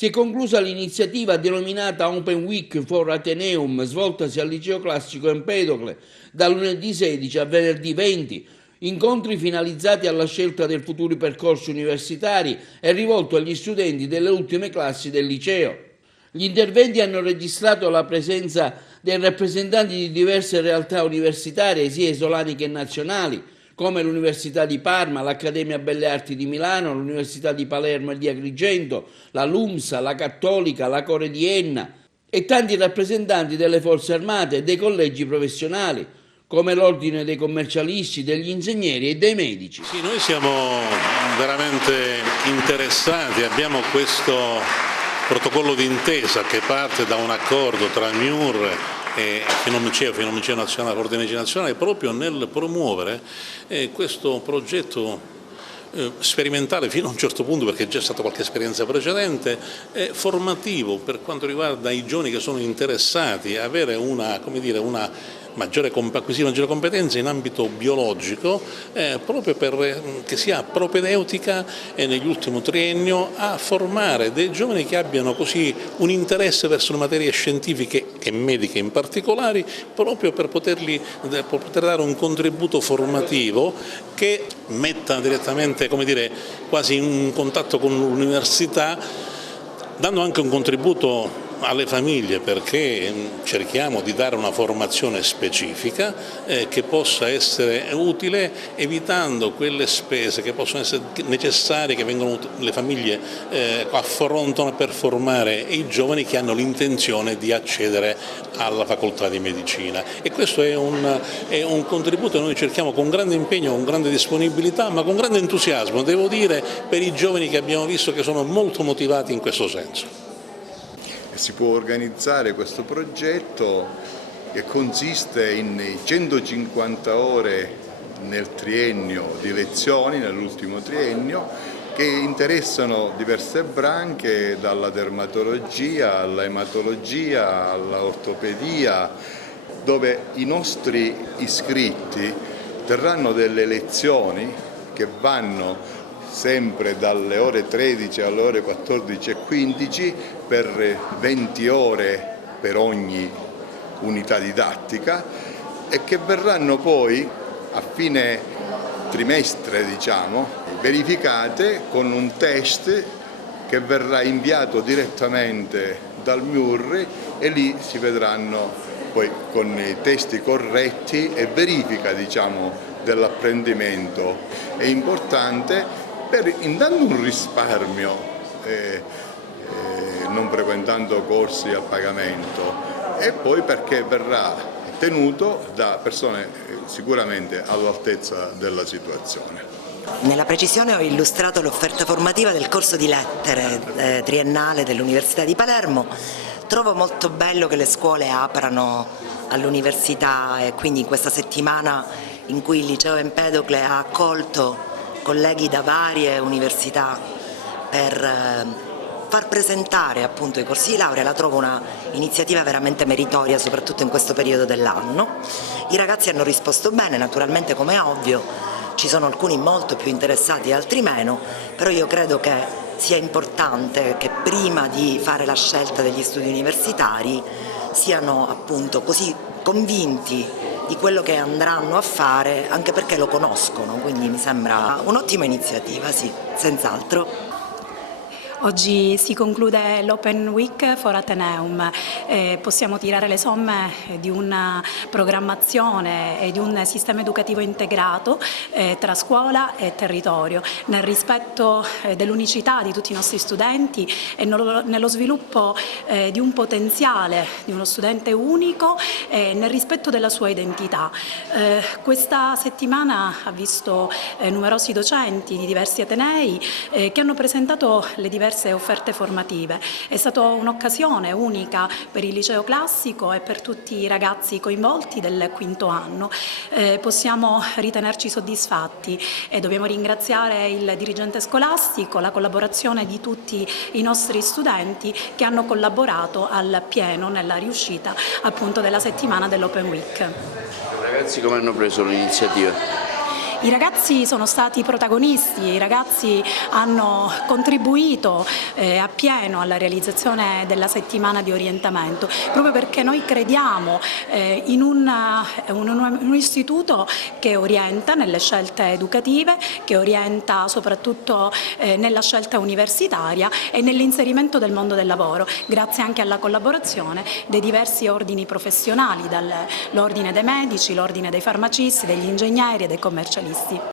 Si è conclusa l'iniziativa denominata Open Week for Atheneum, svoltasi al Liceo Classico Empedocle da lunedì 16 a venerdì 20. Incontri finalizzati alla scelta dei futuri percorsi universitari e rivolto agli studenti delle ultime classi del liceo. Gli interventi hanno registrato la presenza dei rappresentanti di diverse realtà universitarie, sia isolane che nazionali, come l'Università di Parma, l'Accademia Belle Arti di Milano, l'Università di Palermo e di Agrigento, la LUMSA, la Cattolica, la Core di Enna e tanti rappresentanti delle Forze Armate e dei collegi professionali, come l'Ordine dei commercialisti, degli ingegneri e dei medici. Sì, noi siamo veramente interessati, abbiamo questo protocollo d'intesa che parte da un accordo tra MIUR e Finmiceo Nazionale, Coordinamento Nazionale, proprio nel promuovere questo progetto sperimentale fino a un certo punto, perché c'è stata qualche esperienza precedente, formativo per quanto riguarda i giovani che sono interessati a avere acquisire maggiore competenza in ambito biologico, proprio che sia propedeutica negli ultimi triennio a formare dei giovani che abbiano così un interesse verso le materie scientifiche e mediche in particolare, proprio per poter dare un contributo formativo che metta direttamente, quasi in contatto con l'università, dando anche un contributo alle famiglie, perché cerchiamo di dare una formazione specifica che possa essere utile, evitando quelle spese che possono essere necessarie, che le famiglie affrontano per formare i giovani che hanno l'intenzione di accedere alla facoltà di medicina. E questo è un contributo che noi cerchiamo con grande impegno, con grande disponibilità, ma con grande entusiasmo, devo dire, per i giovani che abbiamo visto che sono molto motivati in questo senso. Si può organizzare questo progetto che consiste in 150 ore nel triennio di lezioni, nell'ultimo triennio, che interessano diverse branche, dalla dermatologia alla ematologia alla ortopedia, dove i nostri iscritti terranno delle lezioni che vanno sempre dalle ore 13 alle ore 14:15 per 20 ore per ogni unità didattica, e che verranno poi a fine trimestre verificate con un test che verrà inviato direttamente dal MIUR, e lì si vedranno poi con i testi corretti e verifica dell'apprendimento. È importante dando un risparmio, non frequentando corsi a pagamento, e poi perché verrà tenuto da persone sicuramente all'altezza della situazione. Nella precisione ho illustrato l'offerta formativa del corso di lettere triennale dell'Università di Palermo. Trovo molto bello che le scuole aprano all'università, e quindi in questa settimana in cui il Liceo Empedocle ha accolto colleghi da varie università per far presentare appunto i corsi di laurea, la trovo una iniziativa veramente meritoria, soprattutto in questo periodo dell'anno. I ragazzi hanno risposto bene, naturalmente, come è ovvio, ci sono alcuni molto più interessati e altri meno, però io credo che sia importante che prima di fare la scelta degli studi universitari siano appunto così convinti di quello che andranno a fare, anche perché lo conoscono, quindi mi sembra un'ottima iniziativa, sì, senz'altro. Oggi si conclude l'Open Week for Atheneum, possiamo tirare le somme di una programmazione e di un sistema educativo integrato tra scuola e territorio, nel rispetto dell'unicità di tutti i nostri studenti e nello sviluppo di un potenziale di uno studente unico e nel rispetto della sua identità. Questa settimana ha visto numerosi docenti di diversi atenei che hanno presentato le diverse offerte formative. È stata un'occasione unica per il liceo classico e per tutti i ragazzi coinvolti del quinto anno. Possiamo ritenerci soddisfatti e dobbiamo ringraziare il dirigente scolastico, la collaborazione di tutti i nostri studenti che hanno collaborato al pieno nella riuscita appunto della settimana dell'Open Week. I ragazzi come hanno preso l'iniziativa? I ragazzi sono stati protagonisti, i ragazzi hanno contribuito appieno alla realizzazione della settimana di orientamento, proprio perché noi crediamo in un istituto che orienta nelle scelte educative, che orienta soprattutto nella scelta universitaria e nell'inserimento del mondo del lavoro, grazie anche alla collaborazione dei diversi ordini professionali, dall'ordine dei medici, l'ordine dei farmacisti, degli ingegneri e dei commercialisti.